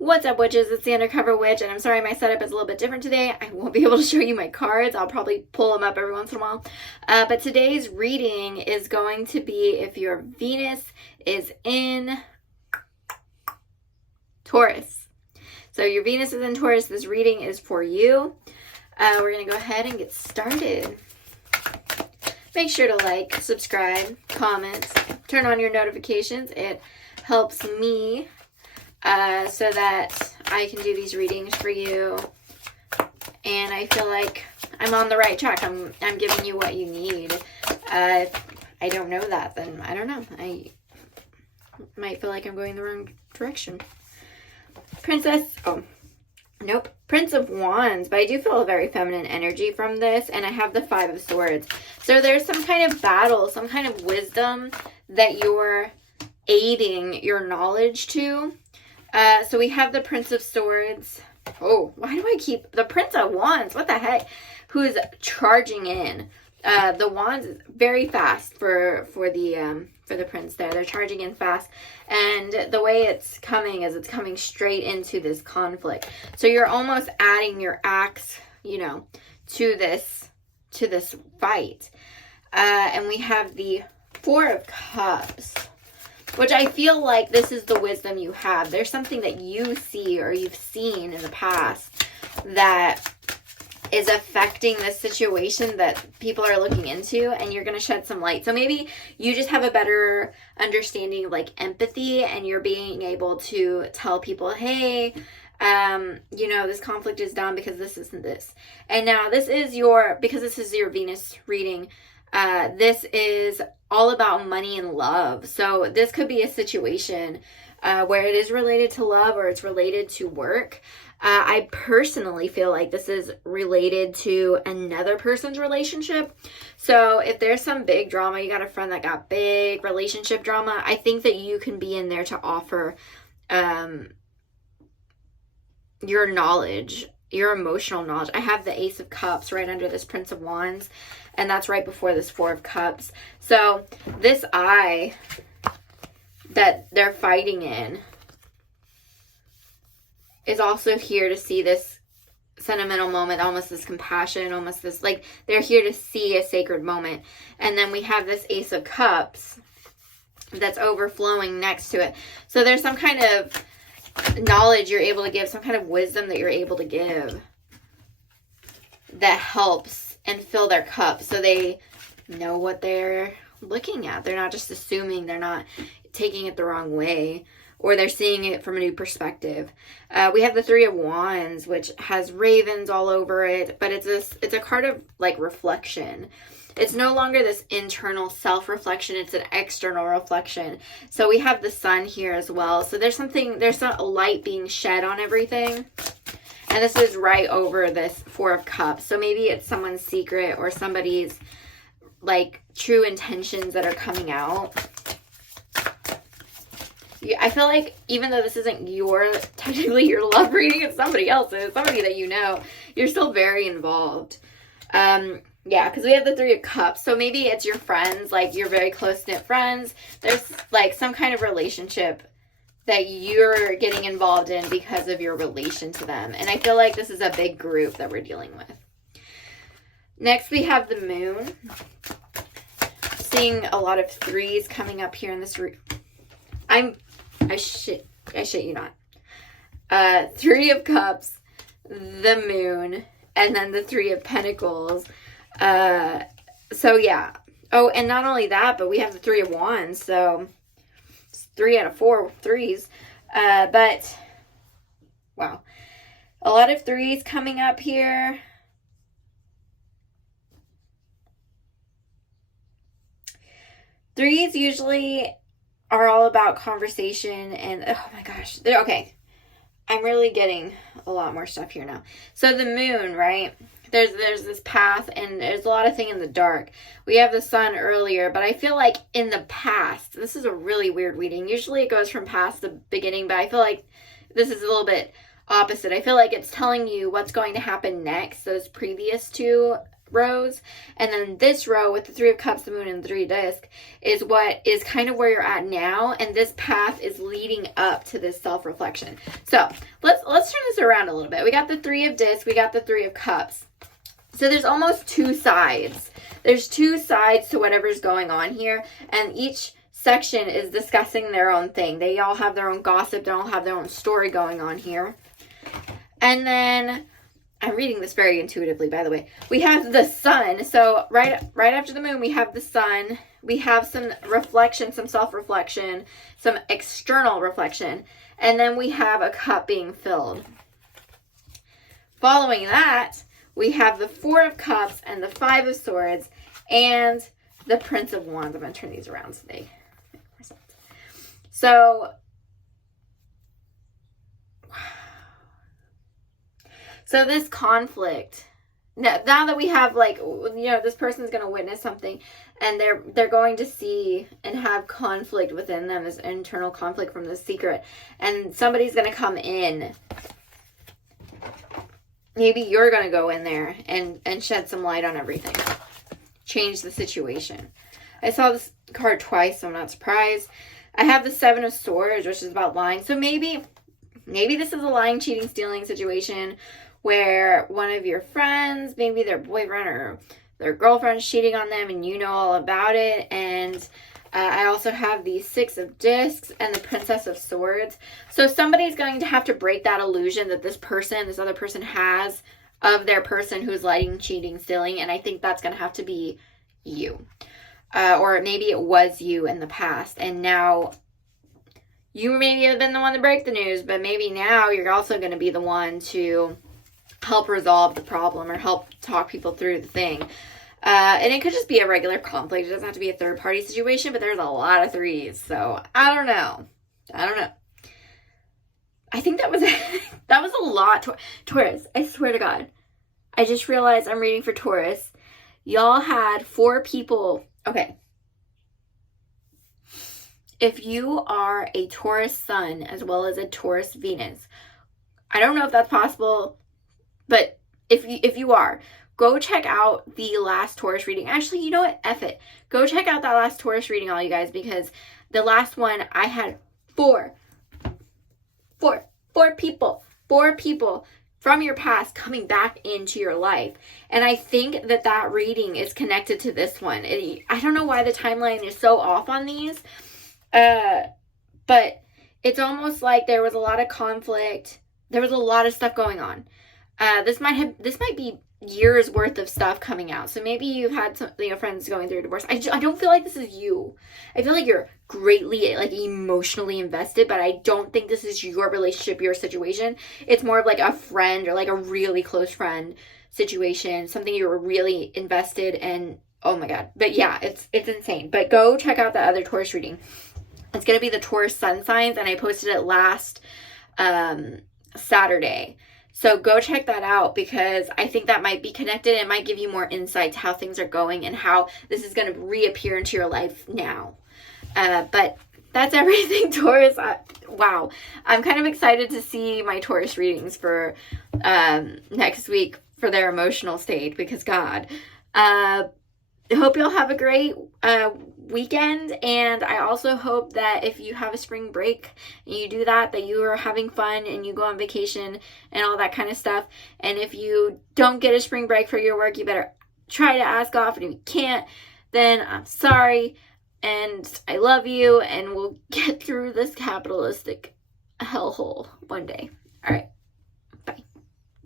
What's up, witches? It's the Undercover Witch, and I'm sorry my setup is a little bit different today. I won't be able to show you my cards. I'll probably pull them up every once in a while. But today's reading is going to be if your Venus is in Taurus. So your Venus is in Taurus. This reading is for you. We're going to go ahead and get started. Make sure to like, subscribe, comment, turn on your notifications. It helps me so that I can do these readings for you, and I feel like I'm on the right track. I'm giving you what you need. If I don't know that, then I don't know. I might feel like I'm going the wrong direction. Princess, oh, nope. Prince of Wands, but I do feel a very feminine energy from this, and I have the Five of Swords. So there's some kind of battle, some kind of wisdom that you're aiding your knowledge to. So we have the Prince of Swords. Oh, why do I keep the Prince of Wands? What the heck? Who's charging in? The wands is very fast for the prince there. They're charging in fast, and the way it's coming straight into this conflict. So you're almost adding your axe, to this fight. And we have the Four of Cups, which I feel like this is the wisdom you have. There's something that you see or you've seen in the past that is affecting the situation that people are looking into, and you're going to shed some light. So maybe you just have a better understanding of empathy, and you're being able to tell people, hey, this conflict is done because this isn't this. And now because this is your Venus reading, this is all about money and love. So this could be a situation where it is related to love or it's related to work. I personally feel like this is related to another person's relationship. So if there's some big drama, you got a friend that got big relationship drama, I think that you can be in there to offer your knowledge, your emotional knowledge. I have the Ace of Cups right under this Prince of Wands, and that's right before this Four of Cups. So this eye that they're fighting in is also here to see this sentimental moment, almost this compassion, almost this, they're here to see a sacred moment. And then we have this Ace of Cups that's overflowing next to it. So there's some kind of knowledge you're able to give, some kind of wisdom that you're able to give that helps and fill their cup so they know what they're looking at. They're not just assuming, they're not taking it the wrong way, or they're seeing it from a new perspective. We have the Three of Wands, which has ravens all over it, but it's a card of reflection. It's no longer this internal self-reflection, it's an external reflection. So we have the sun here as well. So there's a light being shed on everything. And this is right over this Four of Cups. So maybe it's someone's secret or somebody's true intentions that are coming out. I feel like even though this isn't technically your love reading, it's somebody else's, somebody that you know, you're still very involved. Yeah, because we have the Three of Cups. So maybe it's your friends, your very close-knit friends. There's some kind of relationship that you're getting involved in because of your relation to them. And I feel like this is a big group that we're dealing with. Next, we have the moon. Seeing a lot of threes coming up here in this room. I shit you not. Three of Cups, the moon, and then the Three of Pentacles. So yeah. Oh, and not only that, but we have the Three of Wands. So it's 3 out of 4 threes. But wow, a lot of threes coming up here. Threes usually are all about conversation and, oh my gosh. Okay. I'm really getting a lot more stuff here now. So the moon, right? There's this path, and there's a lot of thing in the dark. We have the sun earlier, but I feel like in the past, this is a really weird reading. Usually it goes from past to beginning, but I feel like this is a little bit opposite. I feel like it's telling you what's going to happen next, those previous two rows. And then this row with the 3 of Cups, the Moon, and the 3 discs is what is kind of where you're at now. And this path is leading up to this self-reflection. So let's turn this around a little bit. We got the 3 of discs. We got the 3 of Cups. So there's almost 2 sides. There's 2 sides to whatever's going on here. And each section is discussing their own thing. They all have their own gossip. They all have their own story going on here. And then, I'm reading this very intuitively, by the way. We have the sun. So right after the moon, we have the sun. We have some reflection, some self-reflection, some external reflection. And then we have a cup being filled. Following that, we have the 4 of Cups and the 5 of Swords and the Prince of Wands. I'm going to turn these around so they make more sense. So this conflict, now that we have, like, you know, this person's going to witness something and they're going to see and have conflict within them, this internal conflict from the secret, and somebody's going to come in. Maybe you're going to go in there and shed some light on everything. Change the situation. I saw this card twice, so I'm not surprised. I have the 7 of Swords, which is about lying. So maybe this is a lying, cheating, stealing situation where one of your friends, maybe their boyfriend or their girlfriend's cheating on them and you know all about it. And I also have the 6 of Discs and the Princess of Swords. So somebody's going to have to break that illusion that this other person has of their person who's lying, cheating, stealing. And I think that's going to have to be you. Or maybe it was you in the past. And now you maybe have been the one to break the news. But maybe now you're also going to be the one to help resolve the problem or help talk people through the thing. And it could just be a regular conflict. It doesn't have to be a third party situation, but there's a lot of 3s. So I don't know. I think that was a lot. Taurus, I swear to God. I just realized I'm reading for Taurus. Y'all had 4 people. Okay. If you are a Taurus sun as well as a Taurus Venus, I don't know if that's possible, but if you are, go check out the last Taurus reading. Actually, you know what? F it. Go check out that last Taurus reading, all you guys, because the last one, I had 4 people from your past coming back into your life. And I think that reading is connected to this one. I don't know why the timeline is so off on these, but it's almost like there was a lot of conflict. There was a lot of stuff going on. This might be years worth of stuff coming out. So maybe you've had some, friends going through a divorce. I don't feel like this is you. I feel like you're greatly, emotionally invested, but I don't think this is your relationship, your situation. It's more of like a friend or like a really close friend situation, something you were really invested in. Oh my God. But yeah, it's insane. But go check out the other Taurus reading. It's going to be the Taurus sun signs, and I posted it last Saturday. So go check that out, because I think that might be connected. It might give you more insight to how things are going and how this is going to reappear into your life now. But that's everything, Taurus. Wow. I'm kind of excited to see my Taurus readings for next week for their emotional state, because God. I hope you'll have a great weekend, and I also hope that if you have a spring break and you do that you are having fun and you go on vacation and all that kind of stuff. And if you don't get a spring break for your work, you better try to ask off, and if you can't, then I'm sorry, and I love you, and we'll get through this capitalistic hellhole one day. All right.